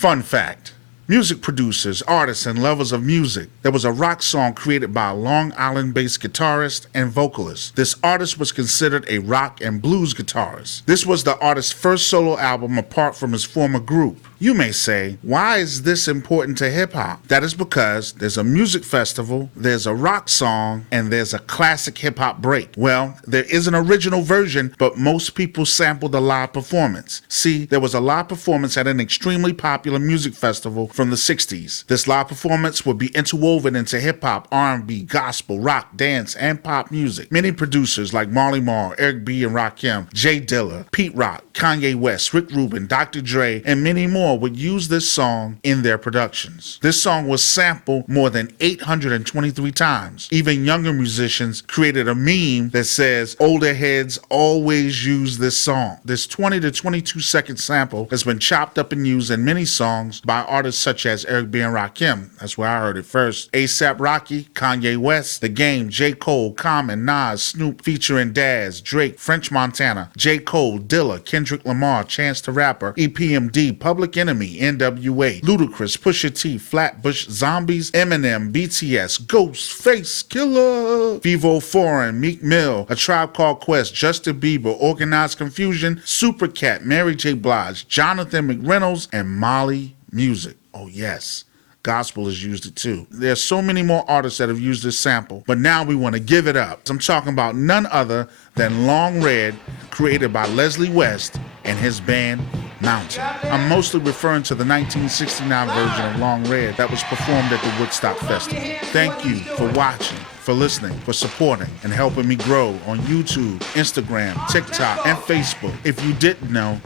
Fun fact. Music producers, artists, and lovers of music. There was a rock song created by a Long Island-based guitarist and vocalist. This artist was considered a rock and blues guitarist. This was the artist's first solo album apart from his former group. You may say, why is this important to hip-hop? That is because there's a music festival, there's a rock song, and there's a classic hip-hop break. Well, there is an original version, but most people sampled the live performance. See, there was a live performance at an extremely popular music festival from the 60s. This live performance would be interwoven into hip-hop, R&B, gospel, rock, dance, and pop music. Many producers like Marl, Eric B. and Rakim, J. Dilla, Pete Rock, Kanye West, Rick Rubin, Dr. Dre, and many more would use this song in their productions. This song was sampled more than 823 times. Even younger musicians created a meme that says, older heads always use this song. This 20 to 22 second sample has been chopped up and used in many songs by artists such as Eric B. and Rakim. That's where I heard it first. A$AP Rocky, Kanye West, The Game, J. Cole, Common, Nas, Snoop featuring Daz, Drake, French Montana, J. Cole, Dilla, Kendrick Lamar, Chance the Rapper, EPMD, Public Enemy, NWA, Ludacris, Pusha T, Flatbush Zombies, Eminem, BTS, Ghostface Killer, Vivo Foreign, Meek Mill, A Tribe Called Quest, Justin Bieber, Organized Confusion, Supercat, Mary J. Blige, Jonathan McReynolds, and Molly Music. Oh yes, gospel has used it too. There's so many more artists that have used this sample, but now we want to give it up. I'm talking about none other than Long Red, created by Leslie West and his band Mountain. I'm mostly referring to the 1969 version of Long Red that was performed at the Woodstock Festival. Thank you for watching, for listening, for supporting, and helping me grow on YouTube, Instagram, TikTok, and Facebook. If you didn't know,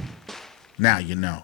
now you know.